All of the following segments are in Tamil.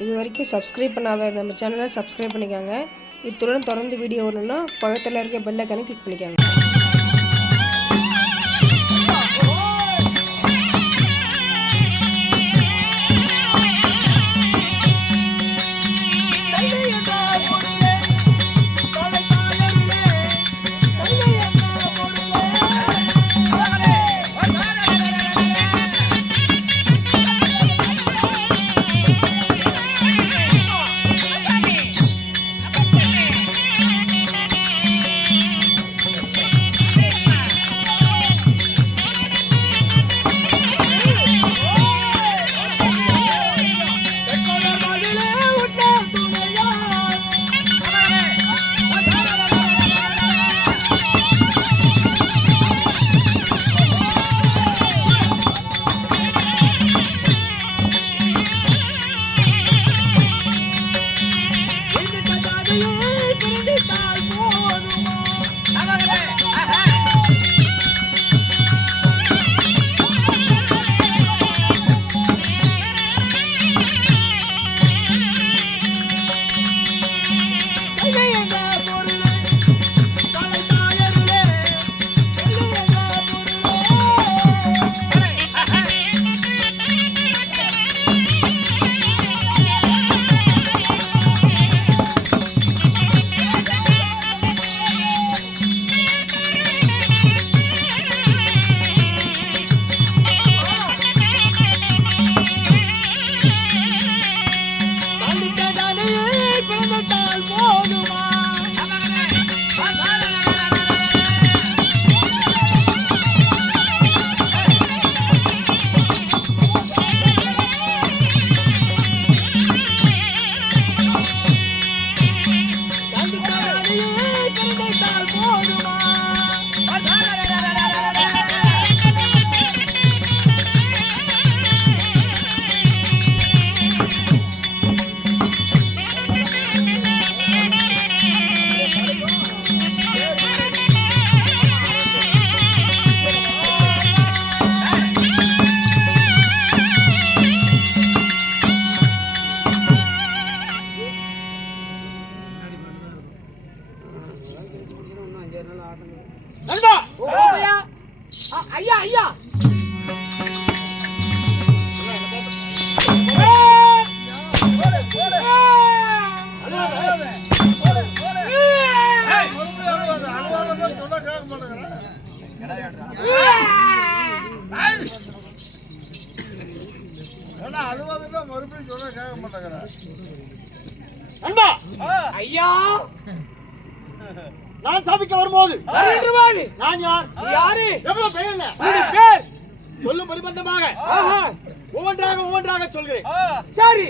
இது வரைக்கும் சப்ஸ்கிரைப் பண்ணாத நம்ம சேனலை சப்ஸ்கிரைப் பண்ணிக்கோங்க. இத்துடன் தொடர்ந்து வீடியோ வரணும்னா பக்கத்தில் இருக்க பெல் ஐகானை கிளிக் பண்ணிக்கோங்க. ஐயா ஐயா மறுபடியும் சொல்ல கேட்க மாட்டேங்கிற ஐயா நான் சபைக்கு வரும்போது நான் யார் யாரு எவ்வளவு பெயர் பேர் சொல்லும் பரிபந்தமாக ஒவ்வொன்றாக சொல்கிறேன். சரி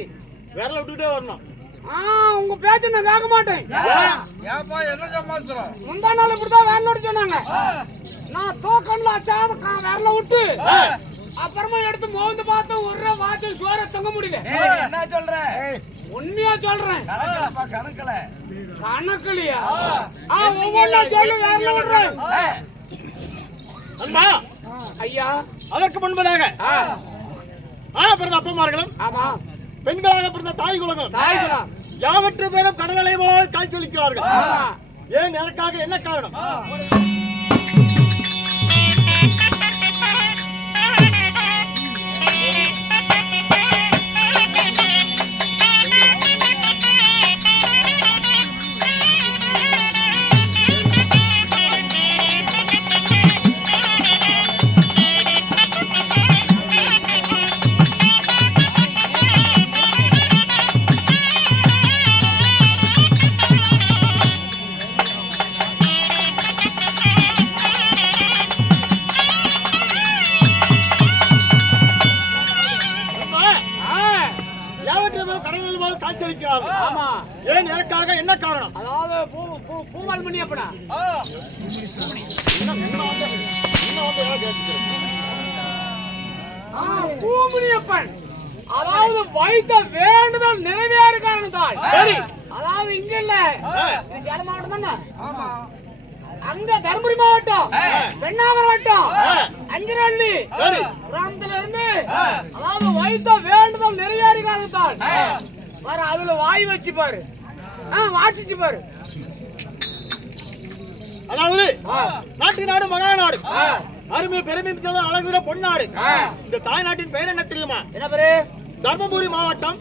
விரல விட்டுட்டே வரணும். உங்க பேச்ச நான் வேக மாட்டேன். ஏப்பா என்ன சமாச்சாரம்? முந்தா நாள் இப்படிதான் வேலை சொன்னாங்க. நான் தோக்கன்ல அச்சாத விரல விட்டு அப்புறமா எடுத்து மோந்து பார்த்து ஒரு வாசல் சோற தங்க முடியல. என்ன சொல்ற? உண்மையா சொல்றேன். கணக்கலையா ஒவ்வொன்னா சொல்லு வேற விடுறேன். அம்மா ஐயா அதற்கு முன்பதாக பிறந்த அப்பமார்களும் ஆமா பெண்களாக பிறந்த தாய் குலங்களும் யாவற்று பேரும் கடலை போல் காய்ச்சலிக்கிறார்கள். ஏன் எனக்காக என்ன காரணம்? ஏன் எனக்காக என்ன காரணம்? அதாவது பூவால் மணி அப்படா பூமணியப்பன் அதாவது வைத்த வேண்டுதல் நிறைவேறு காரணத்தால். சரி அதாவது இங்க இல்ல சேலம் மாவட்டம் தானே? அங்க தர்மபுரி மாவட்டம் பெண்ணாகரம் வட்டம் அஞ்சரள்ளி கிராமத்துல இருந்து அதாவது வைத்த வேண்டுதல் நிறைவேறு காரணத்தால் வர அதுல வாய் வச்சு பாரு. வாசிச்சு பாரு. அதாவது நாட்டு நாடு மகாநாடு, அருமை பெருமை அழகுற பொன்னாடு. இந்த தாய்நாட்டின் பெயர் என்ன தெரியுமா? என்ன பேரு? தர்மபுரி மாவட்டம்,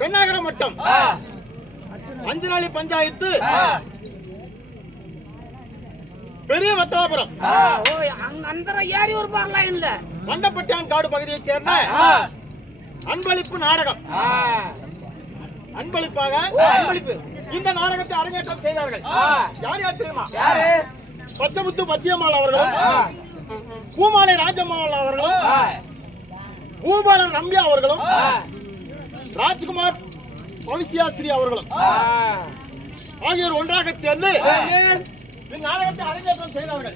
பெண்ணாகரம் வட்டம், அஞ்சனாளி பஞ்சாயத்து, பெரிய வத்தாபுரம், அந்த ஏரி ஒரு பாரலாம் இல்ல வண்டப்பட்டியான் காடு பகுதியைச் சேர்ந்த அன்பளிப்பு நாடகம். அன்பளிப்பாக இந்த நாடகத்தை அரங்கேற்றம் செய்தார்கள். யார் யார் தெரியுமா? பச்சமுத்து பத்தியம்மாள் அவர்களும், பூமாலை ராஜம்மாள் அவர்களும், பூபாலன் ரம்யா அவர்களும், ராஜ்குமார் பவிசியாஸ்ரீ அவர்களும் ஆகியோர் ஒன்றாக சேர்ந்து இந்நாடகத்தை அரங்கேற்றம் செய்தார்கள்.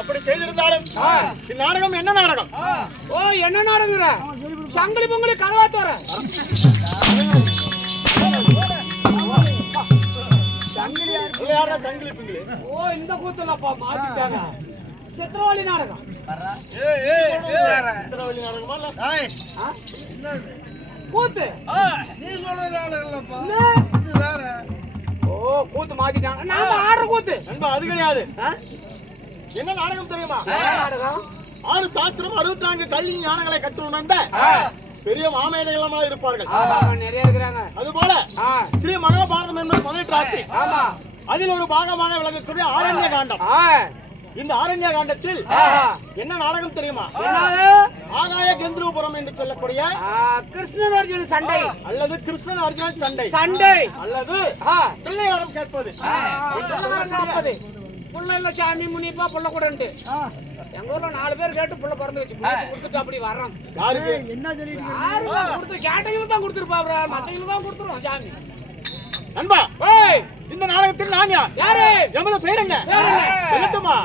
அப்படி செய்திருந்தாலும் இந்நாடகம் என்ன நாடகம்? என்ன நாடகம்? சங்கிலி பொங்கலி கதவாத்தோர சங்கிலி பிங்கிலி. இந்த கூத்துலப்பா மாத்திட்டாங்க. சித்திரவழி நாடகம். சித்திரவழி நாடகமா இல்ல கூத்து? நீ சொல்ற நாடகம்லப்பா, இது வேற. கூத்து மாத்திட்டாங்க. நாம ஆடுற கூத்து நண்பா அது கிடையாது. என்ன நாடகம் தெரியுமா? நாடகம் 6 சாஸ்திரம் 64 கல்வி ஞானங்களை கற்று உணர்ந்த பெரிய மாமேதைகளமா இருப்பார்கள். நிறைய இருக்கிறாங்க. அதுபோல ஸ்ரீ மகாபாரதம் என்பது 18 ராத்திரி. அதில் ஒரு பாகமாக விளங்கக்கூடிய ஆரண்ய காண்டம். இந்த ஆரண்ய காண்டத்தில் என்ன நாடகம் தெரியுமா? ஆகாய கெந்திரபுரம் என்று சொல்லக்கூடிய கிருஷ்ணன் அர்ஜுன சண்டை அல்லது கிருஷ்ணன் அர்ஜுனன் சண்டை அல்லது பிள்ளை வரம் கேட்பது. புள்ள இல்ல சாமி முனிப்பா புள்ள கூடன்ட்டு எங்க ஊர்ல 4 பேர் கேட்டு புள்ள பிறந்து வச்சு கொடுத்துட்டு அப்படி வர்றோம். யாருக்கு என்ன சொல்லிட்டு கொடுத்து கேட்டவங்களுக்கு தான் கொடுத்துருப்பா, மத்தவங்களுக்கு தான் கொடுத்துருவோம் சாமி. நண்பா இந்த நாடகத்தில் நான் யாரு? எவ்வளவு பேர் என்ன சொல்லட்டுமா?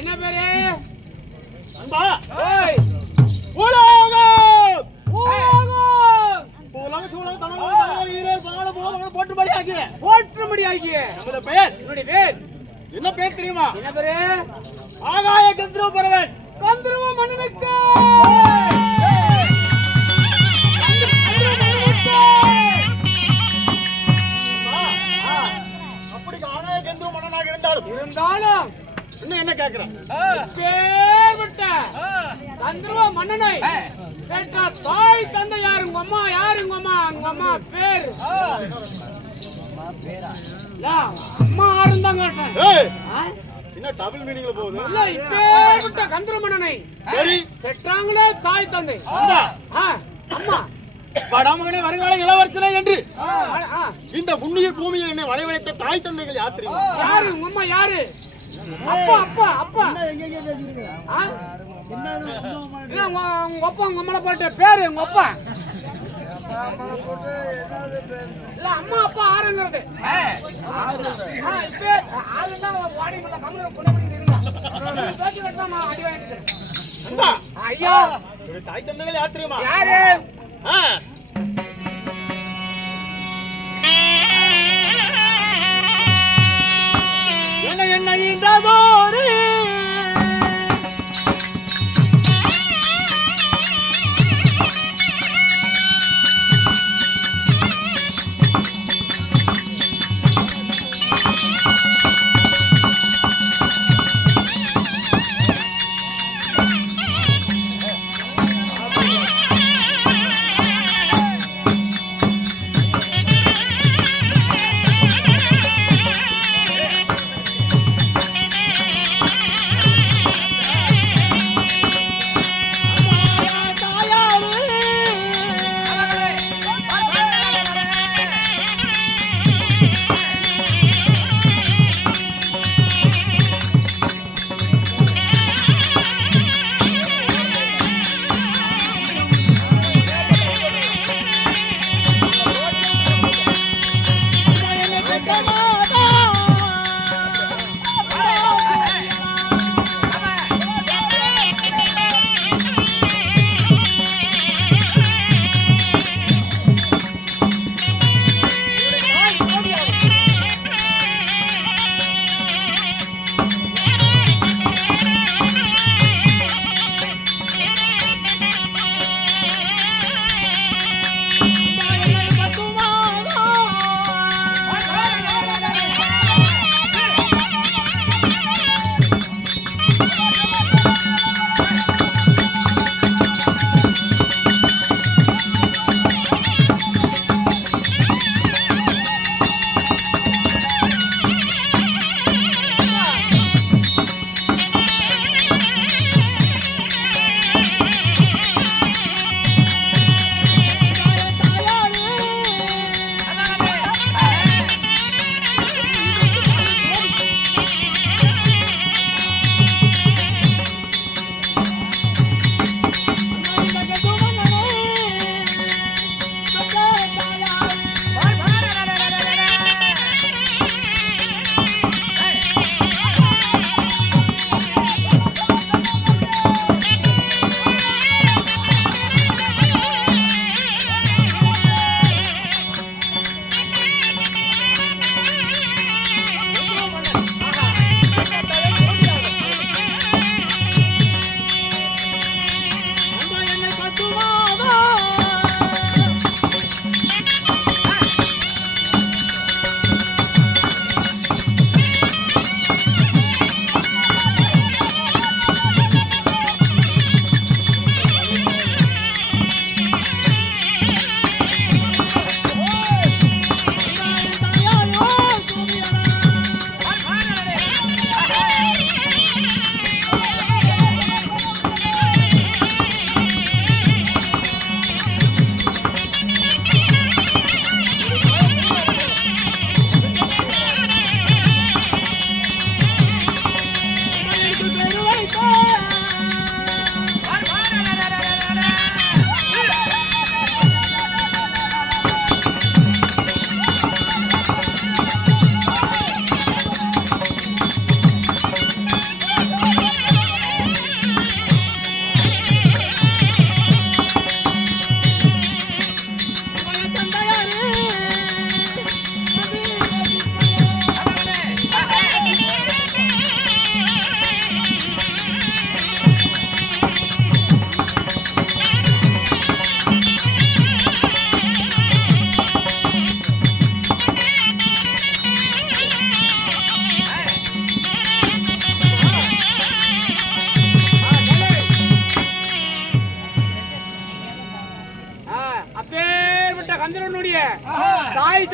என்ன பேரு? அன்பா ஏய் உலகம் உலகம் உலகம் சூழல் தமிழ் ஈரே பாட போற்றும்படி ஆகிய போற்றும்படி ஆகிய நமது பெயர் என்னுடைய பேர் என்ன பேர் தெரியுமா? என்ன பேரு? ஆகாய கந்தர்வ பறவன். கந்தர்வ மன்னனுக்கு அப்படி ஆகாய கந்தர்வ மன்னனாக இருந்தாலும் இருந்தாலும் இன்னும் என்ன கேட்கிறேன்? பேர்பட்ட கந்தர்வ மன்னனை கேட்டா தாய் தந்தை யாரு? உங்க அம்மா யாரு? உங்க அம்மா பேர் இல்ல, அம்மா யாருன்னு தான் கேட்டேன். ஏய், ஆ? என்ன டபுள் மீனிங்ல போகுது? இல்ல, இப்பேற்பட்ட கந்தர்வ மன்னனை சரி, பெற்றாங்களே தாய் தந்தை. அம்மா, ஆ, அம்மா படாமகனே வருங்கால இளவரசனே என்று ஆ, இந்த புண்ணிய பூமியில் என்னை வரவழைத்த தாய் தந்தைகள் யார் தெரியுமா? யாரு? உங்க அம்மா யாரு? அப்பா அப்பா அப்பா ஆ? இல்ல, உங்க அப்பா உங்க அம்மால போட்ட பேரு உங்க அப்பா இல்ல, அம்மா அப்பா ஆறுங்கிறது. இப்ப ஆளுன்னா வாடி மல்ல கம்முனு கொண்டு இருந்தா பேச்சு கட்டாம அடி வாங்கிட்டு. அம்மா, ஐயா, ஒரு தாய் தந்தைகள் யார் தெரியுமா? யாரு? ஆ. என்ன இன்றதோடு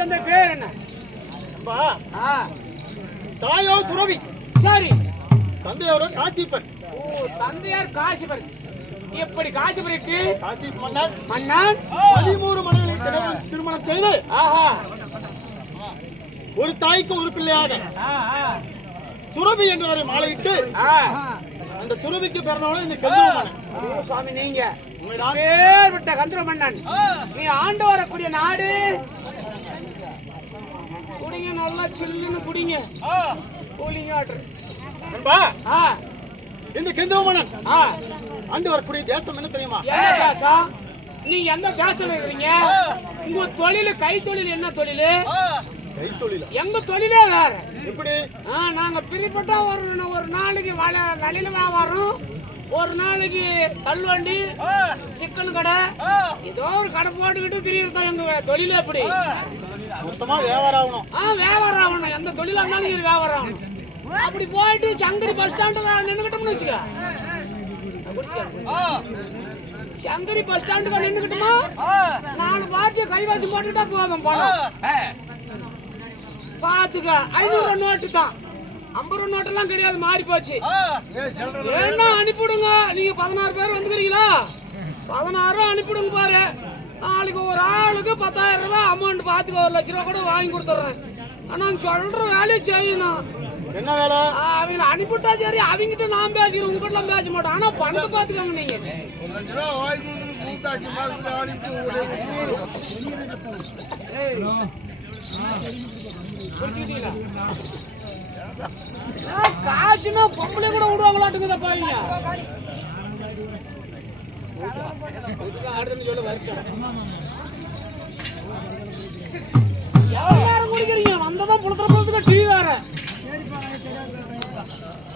தந்தை பேர் என்ன? நண்பா, ஆ, தாயோ சுரவி, சரி. தந்தையோட காசிப்பர். ஓ, தந்தையார் காசிபர். எப்படி காசிபருக்கு காசிப் மன்னர் மன்னன் 13 மனைவிகளை திருமணம் செய்து ஆஹா ஒரு தாய்க்கு ஒரு பிள்ளையாக சுரபி என்றவரை மாலையிட்டு அந்த சுரபிக்கு பிறந்தவன இந்த கந்தரமன்னன். சுவாமி, நீங்க உண்மைதான். பேர் விட்ட கந்தரமன்னன் நீ ஆண்டு வரக்கூடிய நாடு. குடிங்க, நல்லா சில்லுன்னு குடிங்க. Cooling water. நண்பா, ஆ, இந்த கந்தரமன்னன் ஆ, ஆண்டு வரக்கூடிய தேசம் என்ன தெரியுமா? என்ன தேசம்? நீங்க எந்த தேசத்துல இருக்கீங்க? உங்க தொழில் கை தொழில் என்ன தொழில்? கைத்தொழில. எங்க தொழிலே வேற. எப்படி? நாங்க பிரிப்பட்டா ஒரு நாளைக்கு வழியில வியாபாரம், ஒரு நாளைக்கு தள்ளுவண்டி, சிக்கன் கடை, ஏதோ ஒரு கடை போட்டுக்கிட்டு திரியறதா எங்க தொழில். எப்படி? மொத்தமா வியாபாரம் ஆகணும். வியாபாரம் ஆகணும். எந்த தொழிலா இருந்தாலும் இது வியாபாரம் ஆகணும். அப்படி போயிட்டு சங்கரி பஸ் ஸ்டாண்டு நின்னுக்கிட்டோம்னு வச்சுக்க. சங்கரி பஸ் ஸ்டாண்டுக்கு நின்னுக்கிட்டோமா 4 வாட்சிய கைவாசி போட்டுட்டா போதும் பணம். பாத்துக்க, 500 நோட்டு தான். 50 நோட்டெல்லாம் கிடையாது, மாறி போச்சு. ஏன்னா அனுப்பிவிடுங்க. நீங்க 16 பேர் வந்துக்கிறீங்களா? 16 அனுப்பிவிடுங்க பாரு. நாளைக்கு ஒரு ஆளுக்கு 10,000 ரூபாய் அமௌண்ட் பாத்துக்க. 1 லட்ச ரூபா கூட வாங்கி கொடுத்துட்றேன். ஆனா சொல்ற வேலையை செய்யணும். என்ன வேலை? அவங்கள அனுப்பிவிட்டா சரி, அவங்ககிட்ட நான் பேசிக்கிறேன், உங்ககிட்ட பேச மாட்டேன். ஆனா பணத்தை பாத்துக்காங்க நீங்க. காசுனா பொம்பளை கூட விடுவாங்களாட்டுக்குதப்பா இங்க. எல்லாரும் குடிக்கிறீங்க, வந்ததான் புளுத்துற புளுத்துக்க டீ வேற.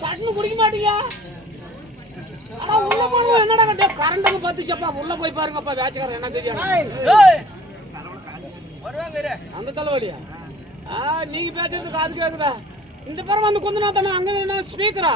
சட்னு குடிக்க மாட்டீங்க. ஆனா உள்ள போனோம் என்னடா கட்டியா கரண்ட் பத்துச்சப்பா. உள்ள போய் பாருங்கப்பா, வேச்சக்காரன் என்ன தெரியும் அந்த தலைவலியா? நீங்க பேசுறது காது கேக்குதா? இந்த பேரும் வந்து கொஞ்ச நாள் தானே அங்க என்ன ஸ்பீக்கரா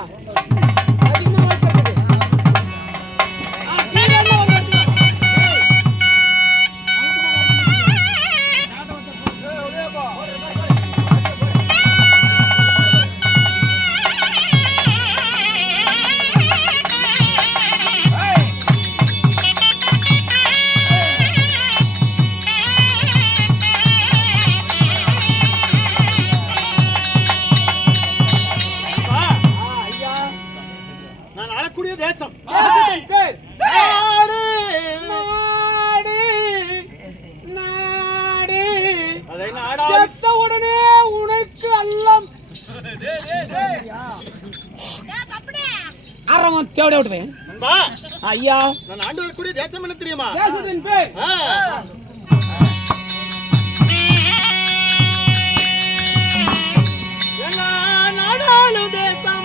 தேசம் பேர் நாடு நாடு. அதை நாடா செத்த உடனே உனக்கு எல்லாம் அறவன் தேவட விட்டுவேன். நண்பா, ஐயா, நான் ஆண்டு வரக்கூடிய தேசம் என்ன தெரியுமா? தேசத்தின் பேர் நாடாளு தேசம்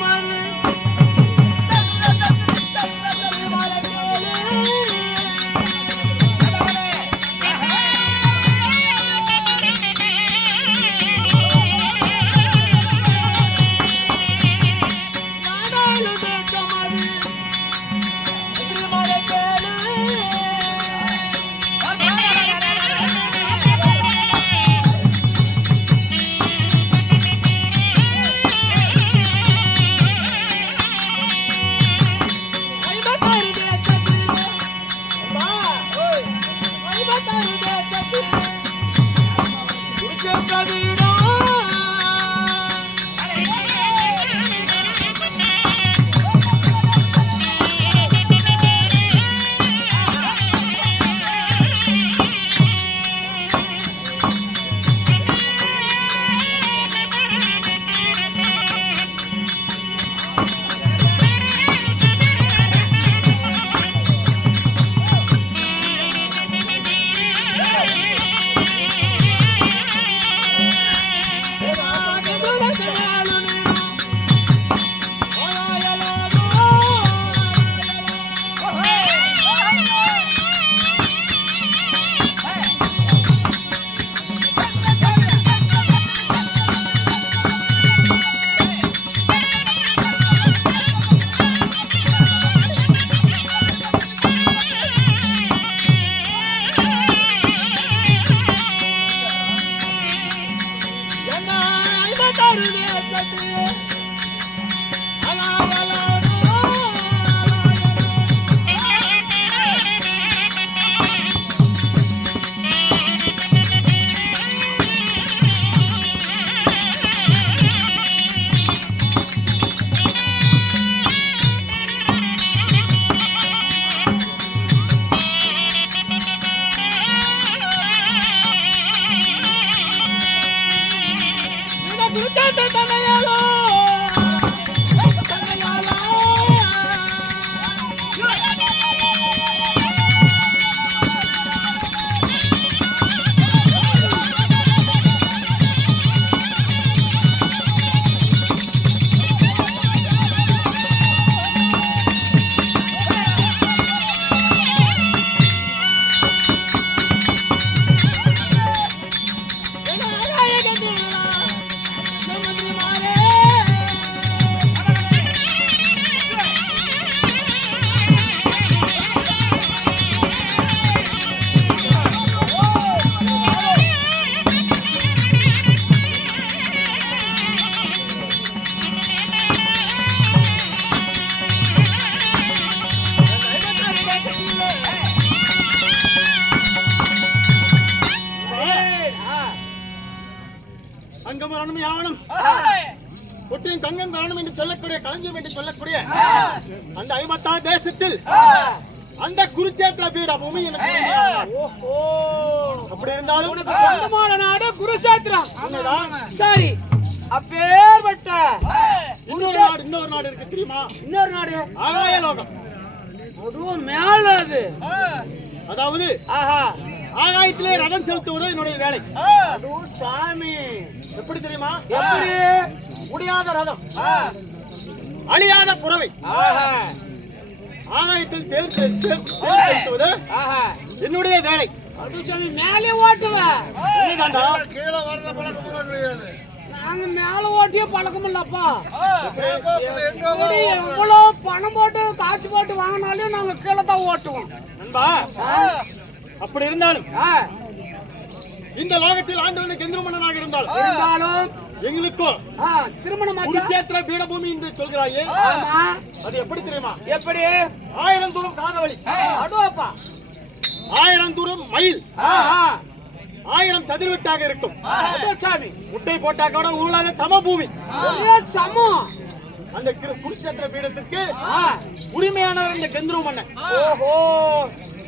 அங்கமரணம் யாவனம் பொட்டியும் தங்கம் காரணம் என்று சொல்லக்கூடிய களஞ்சியம் என்று சொல்லக்கூடிய அந்த 56 தேசத்தில் அந்த குருச்சேத்திர பீட பூமி எனக்கு அப்படி இருந்தாலும் உனக்கு சொந்தமான நாடு குருஷேத்திரம். சரி, அப்பேற்பட்ட இன்னொரு நாடு இருக்கு தெரியுமா? இன்னொரு நாடு ஆகாய லோகம். அதுவும் மேல அது. அதாவது ஆஹா, ஆகாயத்திலே ரதம் செலுத்துவது என்னுடைய வேலை. அதுவும் சாமி. எப்படி தெரியுமா? எப்படி? முடியாத ரதம், அழியாத புறவை, ஆஹா, ஆகாயத்தில் தேர் செலுத்துவது ஆஹா, என்னுடைய வேலை. அது சாமி மேலே ஓட்டுவேன். கீழே வர்ற பழக்கம் கிடையாது. நாங்க மேல ஓட்டியே பழக்கம் இல்லப்பா. எங்க எவ்வளவு பணம் போட்டு காசு போட்டு வாங்கினாலும் நாங்க கீழே தான் ஓட்டுவோம். நண்பா, அப்படி இருந்தாலும் ஆ, இந்த லோகத்தில் ஆண்டவனுக்கு கெந்திர மன்னனாக இருந்தாலும் இருந்தாலும் எங்களுக்கோ திருமணம் குருச்சேத்திர பீடபூமி என்று சொல்கிறாயே, ஆமா. அது எப்படி தெரியுமா? எப்படி? 1000 தூரம் காதவழி, அடுவாப்பா. 1000 தூரம் மயில், ஆஹா, 1000 சதுர்வீட்டாக இருக்கும். அதோ சாமி. முட்டை போட்டா கூட உருளாத சமபூமி. ஒரே சமம். அந்த குருச்சேத்திர பீடத்திற்கு உரிமையானவர் இந்த கெந்திர மன்னன். ஓஹோ,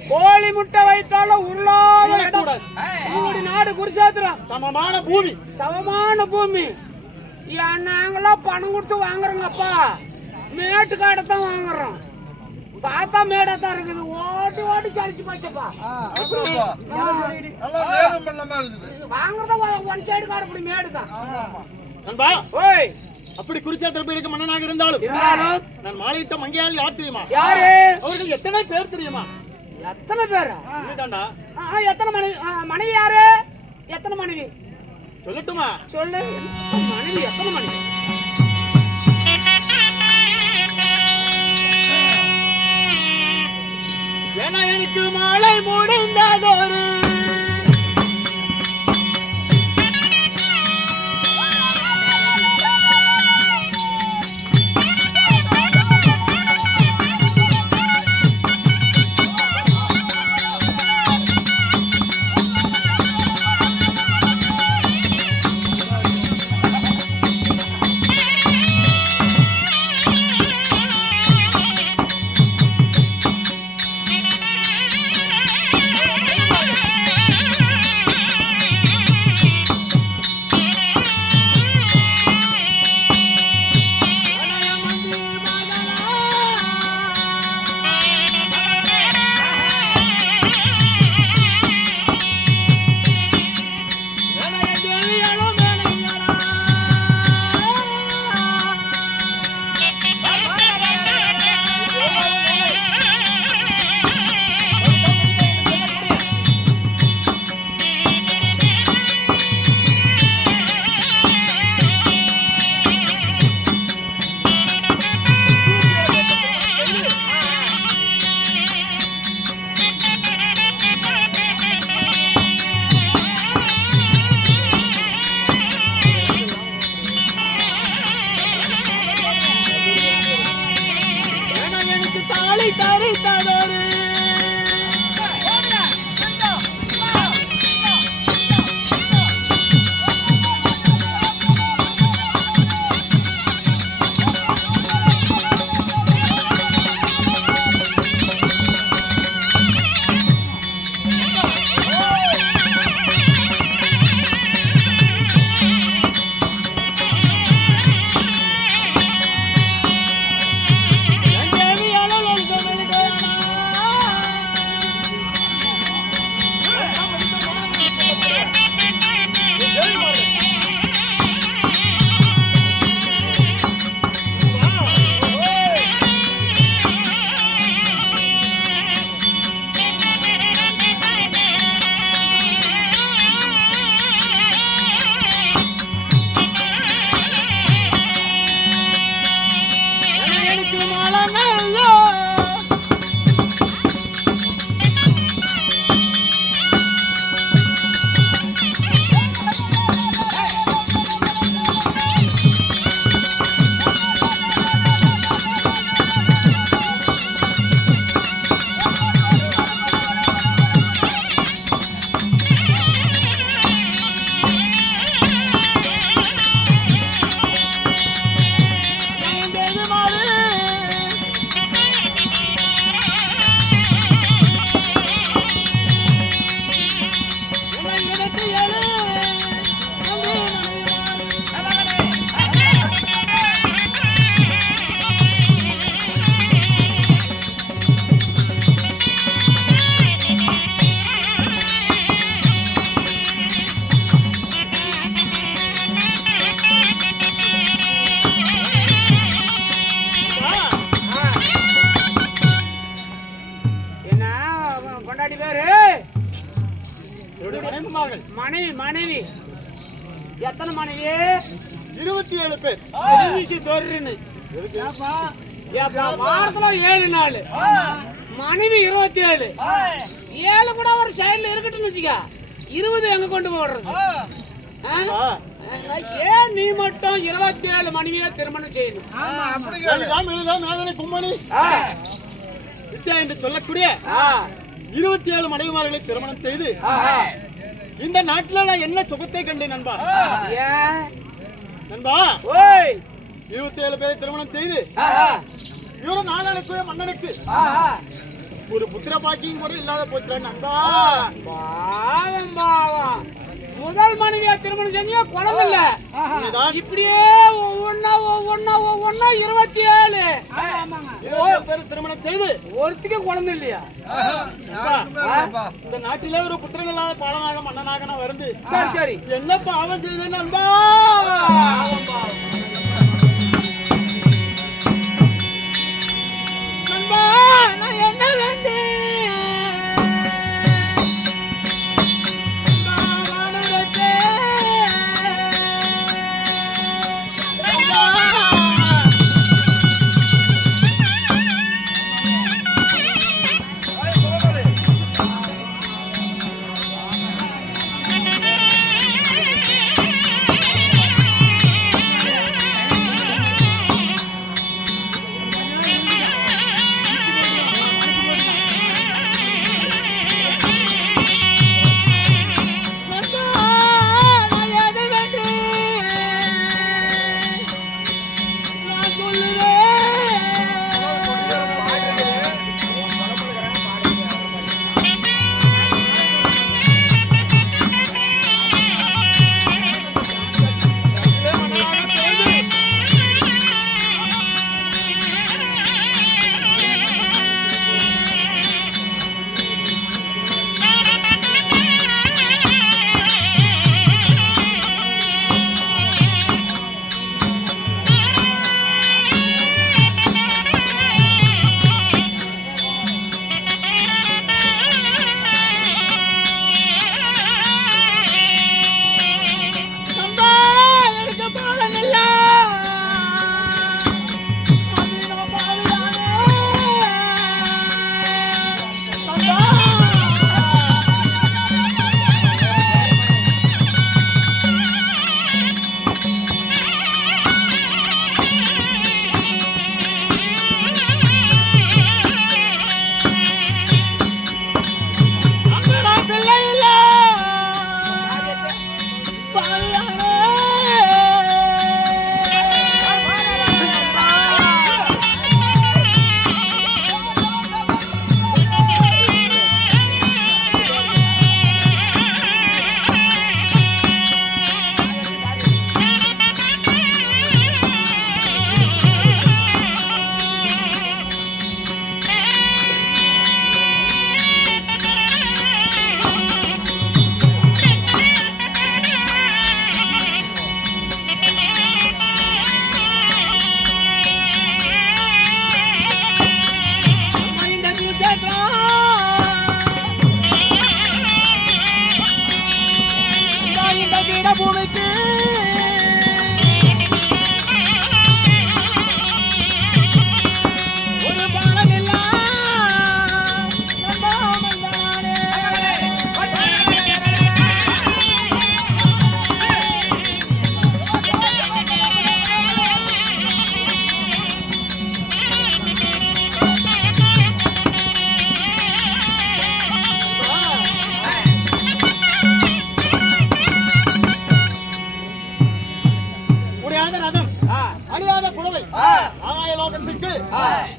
கோழி முட்டை வைத்தாலும் உருளாத இடம். கூடாது. உங்களுடைய நாடு குருஷேத்திரம். சமமான பூமி, சமமான பூமி. ஏன் நாங்களாம் பணம் கொடுத்து வாங்குறோங்கப்பா, மேட்டுக்காடை தான் வாங்குறோம். பார்த்தா மேடா தான் இருக்குது. ஓட்டி ஓட்டி சளிச்சு போச்சப்பா. வாங்குறதா ஒன் சைடு காடு, இப்படி மேடு தான். நண்பா, ஓய், அப்படி குருச்சேத்திர பீடக்கு மன்னனாக இருந்தாலும் இருந்தாலும் நான் மாலையிட்ட மங்கையால் யார் தெரியுமா? யாரு? அவர்கள் எத்தனை பேர் தெரியுமா? எத்தனை பேரா? இதுதான்டா. எத்தனை மனைவி? மனைவி யாரு? எத்தனை மனைவி சொல்லட்டுமா? சொல்லு. மனைவி எத்தனை மனைவி? ஏன்னா எனக்கு மாலை முடிந்ததொரு மனைவி எத்தனை மனைவி? 27 பேர். வாரத்துல 7 நாள் மனைவி 27. 7 கூட ஒரு சைடுல இருக்கட்டும்னு வச்சுக்க, 20 எங்க கொண்டு போடுறது? ஏன் நீ மட்டும் 27 மனைவியை திருமணம் செய்யணும்? கும்மணி வித்யா என்று சொல்லக்கூடிய 27 மனைவிமார்களை திருமணம் செய்து இந்த நாட்டில நான் என்ன சுகத்தை கண்டேன் நண்பா. நண்பா 27 பேரை திருமணம் செய்து இவரு நாளாளுக்கு மன்னனுக்கு ஒரு புத்திர பாக்கியம் கூட இல்லாத போச்சு நண்பா. முதல் மனைவியா திருமணம் செஞ்சா குழந்தை இல்ல, இப்படியே ஒவ்வொன்னா 27 பேர் திருமணம் செய்து ஒருத்திக்கு குழந்தை இல்லையா? இந்த நாட்டிலே ஒரு புத்திரன் இல்லாத பாலனாக மன்னனாக நான் வந்து சரி சரி என்ன பாவம் செய்தேன் நண்பா. நண்பா நான் என்ன வேண்டேன்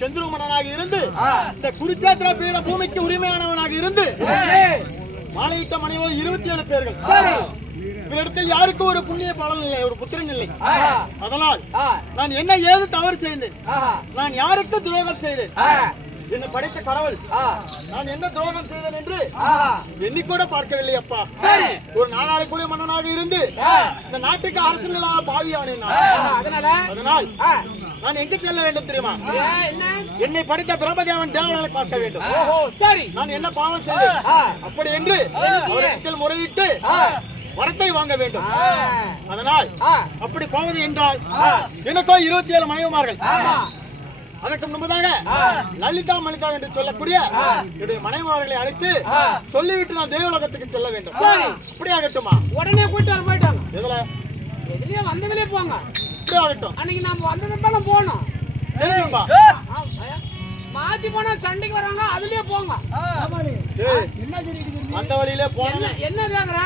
சந்திரமணனாக இருந்து இந்த குருச்சேத்திர பீட பூமிக்கு உரிமையானவனாக இருந்து மாலையிட்ட மனைவி 27 பேர்கள். இவரிடத்தில் யாருக்கும் ஒரு புண்ணிய பலன் இல்லை, ஒரு புத்திரன் இல்லை. அதனால் நான் என்ன ஏது தவறு செய்தேன், நான் யாருக்கு துரோகம் செய்தேன், என்னை படைத்த கடவுள் நான் என்ன துரோகம் செய்தேன் என்று எண்ணிக்கூட பார்க்கவில்லை அப்பா. ஒரு நாளாளுக்குரிய மன்னனாக இருந்து இந்த நாட்டுக்கு அரசு இல்லாத பாவியானேன். அதனால் நான் எங்கு செல்ல வேண்டும் தெரியுமா? என்னை படித்த பிரம்மதேவன் தேவர்களை பார்க்க வேண்டும். நான் என்ன பாவம் செய்தேன் அப்படி என்று அவரிடத்தில் முறையிட்டு வரத்தை வாங்க வேண்டும். ஆ. அதனால் ஆ. அப்படி போவது என்றால் எனக்கோ 27 மனைவிமார்கள். அதற்கு முன்பதாக லலிதா மலிதா என்று சொல்லக்கூடிய என்னுடைய மனைவிமார்களை அழைத்து சொல்லிவிட்டு நான் தேவலோகத்துக்கு செல்ல வேண்டும். அப்படி ஆகட்டுமா? உடனே கூட்டு வர போயிட்டாங்க. எதுல எதுலயே வந்தவங்களே போங்க. அப்படி ஆகட்டும். அன்னைக்கு நாம வந்ததுனால போனோம். சரிங்கப்பா. மாத்தி போனா சண்டைக்கு வராங்க, அதுலயே போங்க. அந்த வழியிலே போன என்ன கேக்குற?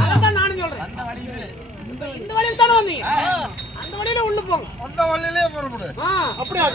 அதான் நானும் சொல்றேன். இந்த வழியில தானே வந்தீங்க, அந்த வழியில உள்ள போங்க. அந்த வழியிலே புறப்படு. ஆ. அப்படி ஆகட்டும்.